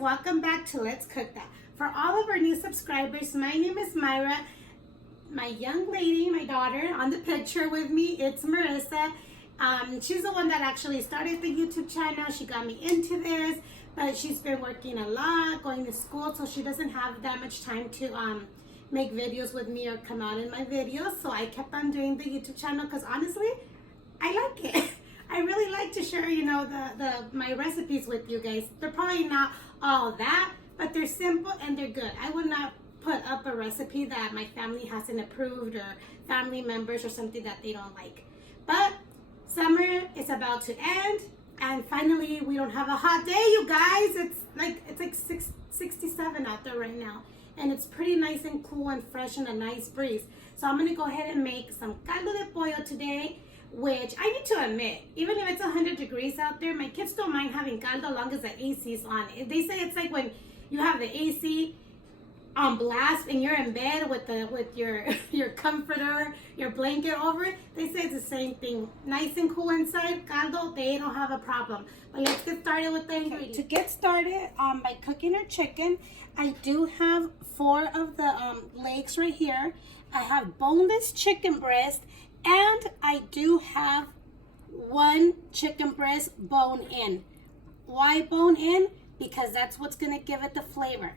welcome back to Let's Cook That. For all of our new subscribers, my name is Myra. My young lady, my daughter, on the picture with me, it's Marissa. She's the one that actually started the YouTube channel. She got me into this, but she's been working a lot, going to school, so she doesn't have that much time to make videos with me or come out in my videos. So I kept on doing the YouTube channel because honestly, I like it. I really like to share, you know, my recipes with you guys. They're probably not all that, but they're simple and they're good. I would not put up a recipe that my family hasn't approved or family members or something that they don't like. But summer is about to end and finally we don't have a hot day, you guys. It's like 67 out there right now. And it's pretty nice and cool and fresh and a nice breeze. So I'm gonna go ahead and make some caldo de pollo today, which I need to admit, even if it's 100 degrees out there, my kids don't mind having caldo as long as the AC is on. They say it's like when you have the AC on blast and you're in bed with your comforter, your blanket over it. They say it's the same thing. Nice and cool inside, caldo, they don't have a problem. But let's get started with the ingredients. To get started by cooking our chicken, I do have 4 of the legs right here. I have boneless chicken breast, and I do have 1 chicken breast bone in. Why bone in? Because that's what's gonna give it the flavor.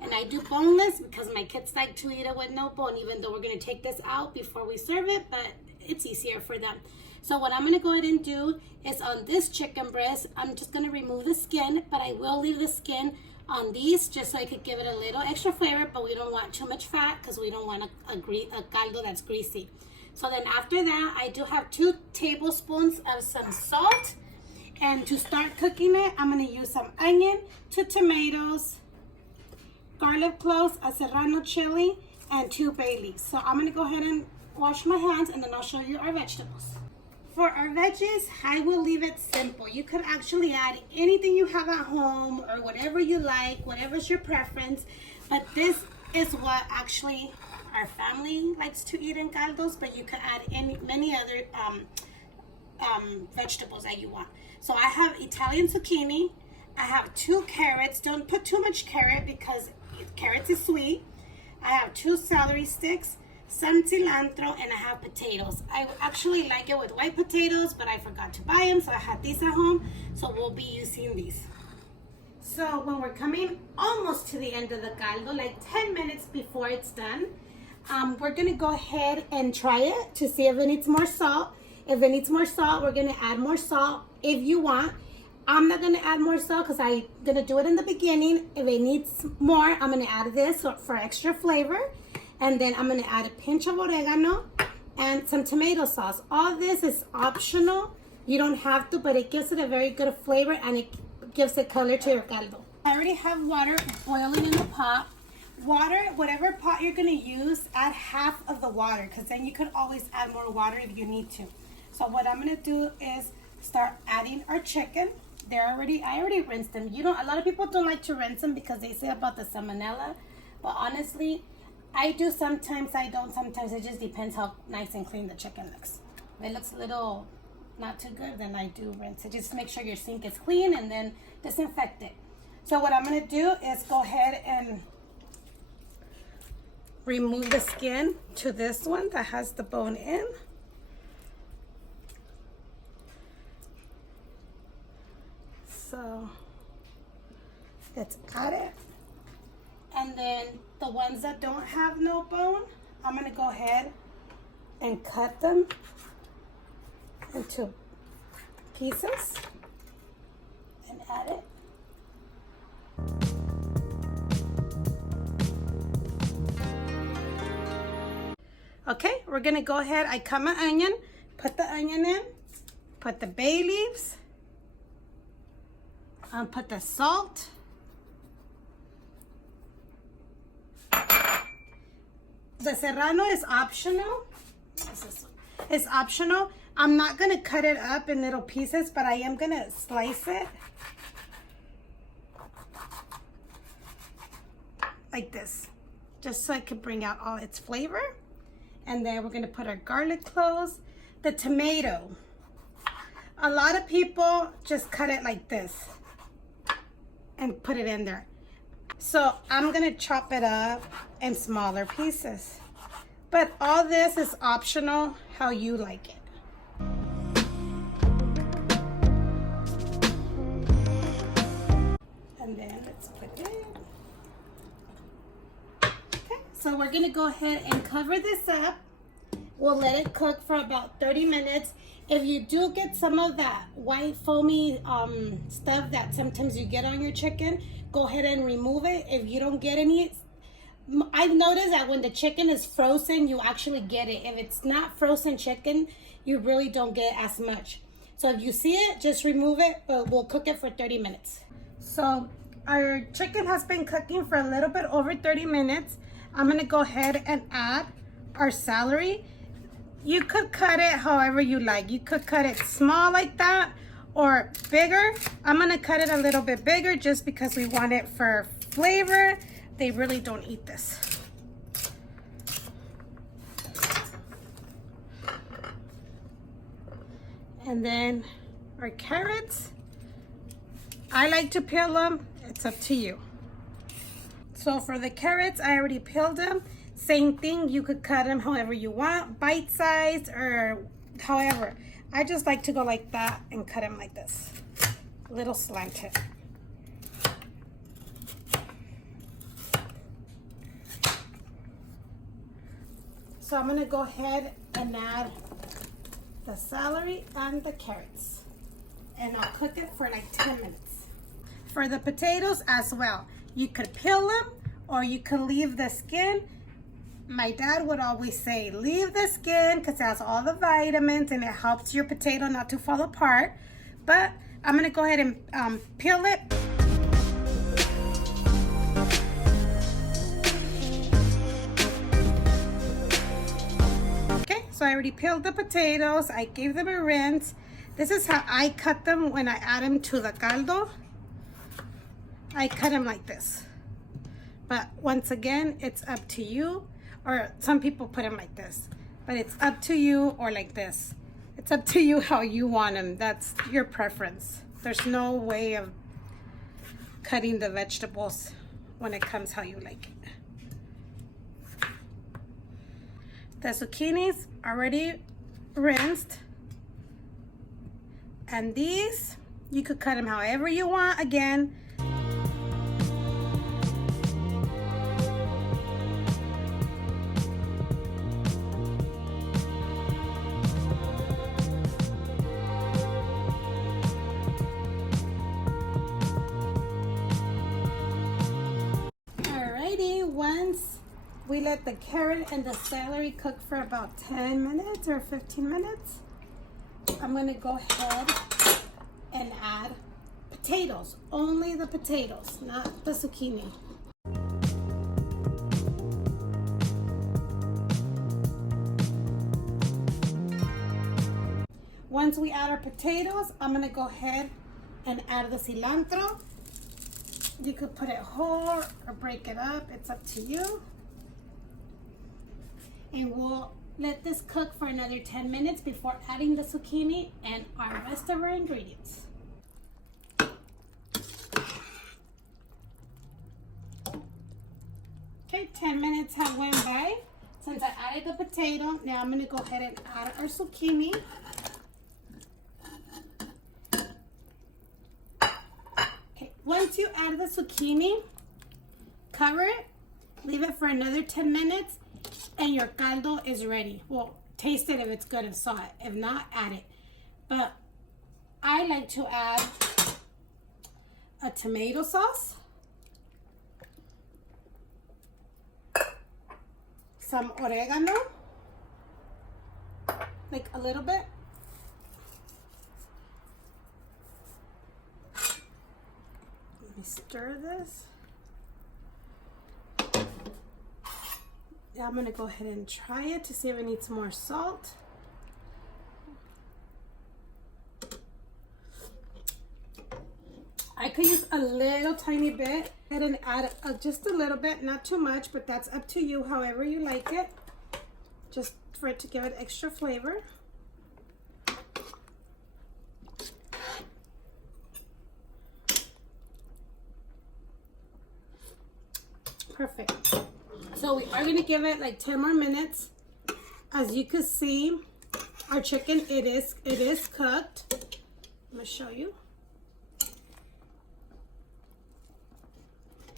And I do boneless because my kids like to eat it with no bone, even though we're gonna take this out before we serve it, but it's easier for them. So what I'm gonna go ahead and do is on this chicken breast, I'm just gonna remove the skin, but I will leave the skin on these just so I could give it a little extra flavor, but we don't want too much fat because we don't want a caldo that's greasy. So then after that, I do have 2 tablespoons of some salt. And to start cooking it, I'm gonna use some onion, 2 tomatoes, garlic cloves, a serrano chili, and 2 bay leaves. So I'm gonna go ahead and wash my hands and then I'll show you our vegetables. For our veggies, I will leave it simple. You could actually add anything you have at home or whatever you like, whatever's your preference. But this is what actually our family likes to eat in caldos, but you could add many other vegetables that you want. So I have Italian zucchini, I have 2 carrots. Don't put too much carrot because carrots is sweet. I have 2 celery sticks, some cilantro, and I have potatoes. I actually like it with white potatoes, but I forgot to buy them, so I had these at home, so we'll be using these. So when we're coming almost to the end of the caldo, like 10 minutes before it's done, we're gonna go ahead and try it to see if it needs more salt. If it needs more salt, we're gonna add more salt if you want. I'm not gonna add more salt because I'm gonna do it in the beginning. If it needs more, I'm gonna add this for extra flavor. And then I'm gonna add a pinch of oregano and some tomato sauce. All this is optional. You don't have to, but it gives it a very good flavor and it gives it color to your caldo. I already have water boiling in the pot. Water, whatever pot you're gonna use, add half of the water because then you could always add more water if you need to. So what I'm gonna do is start adding our chicken. I already rinsed them. A lot of people don't like to rinse them because they say about the salmonella, but honestly, I do sometimes, I don't sometimes. It just depends how nice and clean the chicken looks. If it looks a little not too good, then I do rinse it. Just make sure your sink is clean and then disinfect it. So what I'm gonna do is go ahead and remove the skin to this one that has the bone in. So let's add it. And then the ones that don't have no bone, I'm gonna go ahead and cut them into pieces and add it. Okay, we're gonna go ahead. I cut my onion, put the onion in, put the bay leaves, put the salt, the serrano is optional. It's optional. I'm not gonna cut it up in little pieces, but I am gonna slice it like this, just so I can bring out all its flavor. And then we're gonna put our garlic cloves, the tomato. A lot of people just cut it like this. and put it in there. So I'm gonna chop it up in smaller pieces. But all this is optional, how you like it. And then let's put it. Okay, so we're gonna go ahead and cover this up. We'll let it cook for about 30 minutes. If you do get some of that white foamy stuff that sometimes you get on your chicken, go ahead and remove it. If you don't get any, I've noticed that when the chicken is frozen, you actually get it. If it's not frozen chicken, you really don't get as much. So if you see it, just remove it, but we'll cook it for 30 minutes. So our chicken has been cooking for a little bit over 30 minutes. I'm gonna go ahead and add our celery. You could cut it however you like. You could cut it small like that or bigger. I'm gonna cut it a little bit bigger just because we want it for flavor. They really don't eat this. And then our carrots, I like to peel them. It's up to you. So for the carrots, I already peeled them. Same thing, you could cut them however you want, bite-sized or however. I just like to go like that and cut them like this, a little slanted. So I'm gonna go ahead and add the celery and the carrots. And I'll cook it for like 10 minutes. For the potatoes as well, you could peel them or you can leave the skin. My dad would always say, leave the skin because it has all the vitamins and it helps your potato not to fall apart. But I'm gonna go ahead and peel it. Okay, so I already peeled the potatoes. I gave them a rinse. This is how I cut them when I add them to the caldo. I cut them like this. But once again, it's up to you. Or some people put them like this, but it's up to you, or like this. It's up to you how you want them. That's your preference. There's no way of cutting the vegetables when it comes how you like it. The zucchinis already rinsed. And these, you could cut them however you want again. Once we let the carrot and the celery cook for about 10 minutes or 15 minutes, I'm going to go ahead and add potatoes. Only the potatoes, not the zucchini. Once we add our potatoes, I'm going to go ahead and add the cilantro. You could put it whole or break it up. It's up to you. And we'll let this cook for another 10 minutes before adding the zucchini and our rest of our ingredients. Okay, 10 minutes have went by since I added the potato. Now I'm going to go ahead and add our zucchini. Once you add the zucchini, cover it, leave it for another 10 minutes, and your caldo is ready. Well, taste it if it's good and saw it. If not, add it. But I like to add a tomato sauce, some oregano, like a little bit. Stir this. Now I'm going to go ahead and try it to see if it needs more salt. I could use a little tiny bit and add just a little bit, not too much, but that's up to you however you like it, just for it to give it extra flavor. Perfect. So we are gonna give it like 10 more minutes. As you can see, our chicken, it is cooked. I'm gonna show you.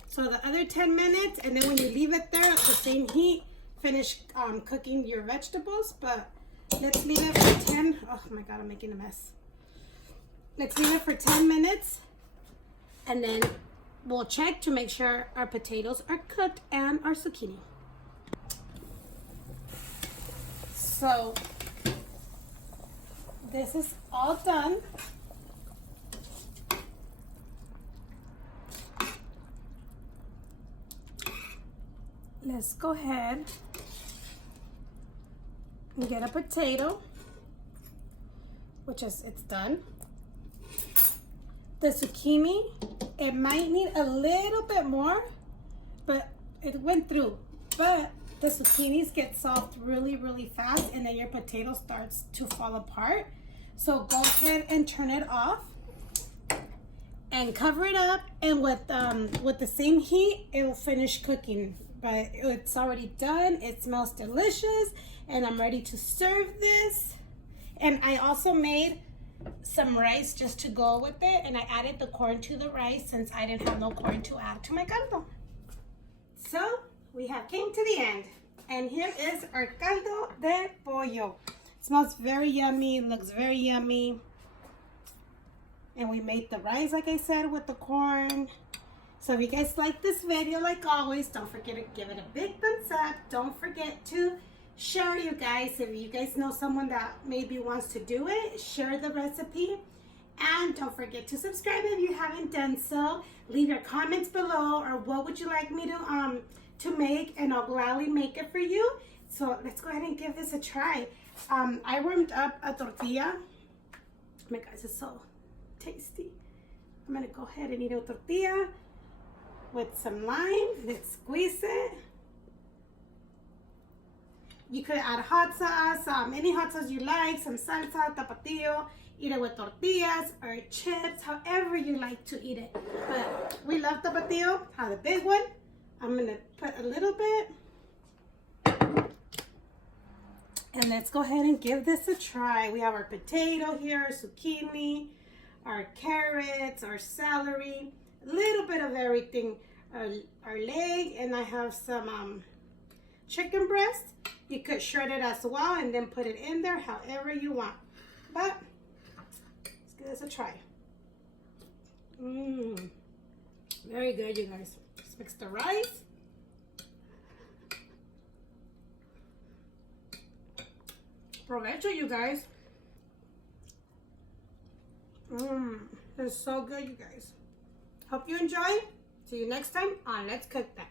So the other 10 minutes, and then when you leave it there at the same heat, finish cooking your vegetables. But let's leave it for 10. Oh my God, I'm making a mess. Let's leave it for 10 minutes, and then we'll check to make sure our potatoes are cooked and our zucchini. So this is all done. Let's go ahead and get a potato, it's done. The zucchini, it might need a little bit more, but it went through. But the zucchinis get soft really, really fast, and then your potato starts to fall apart. So go ahead and turn it off and cover it up, and with the same heat, it will finish cooking. But it's already done. It smells delicious, and I'm ready to serve this. And I also made some rice just to go with it, and I added the corn to the rice since I didn't have no corn to add to my caldo. So we have came to the end, and here is our caldo de pollo. It smells very yummy, looks very yummy. And we made the rice, like I said, with the corn. So if you guys like this video, like always, don't forget to give it a big thumbs up. Don't forget to share, you guys. If you guys know someone that maybe wants to do it, share the recipe. And don't forget to subscribe if you haven't done so. Leave your comments below, or what would you like me to make, and I'll gladly make it for you. So let's go ahead and give this a try. I warmed up a tortilla. Oh my God, this is so tasty. I'm gonna go ahead and eat a tortilla with some lime. Let's squeeze it. You could add hot sauce, any hot sauce you like, some salsa, tapatio. Eat it with tortillas or chips, however you like to eat it. But we love tapatio, the big one. I'm gonna put a little bit. And let's go ahead and give this a try. We have our potato here, our zucchini, our carrots, our celery, a little bit of everything, our leg, and I have some chicken breast. You could shred it as well and then put it in there however you want. But let's give this a try. Very good, you guys. Let's mix the rice. Provecho, you guys. It's so good, you guys. Hope you enjoy. See you next time on Let's Cook That.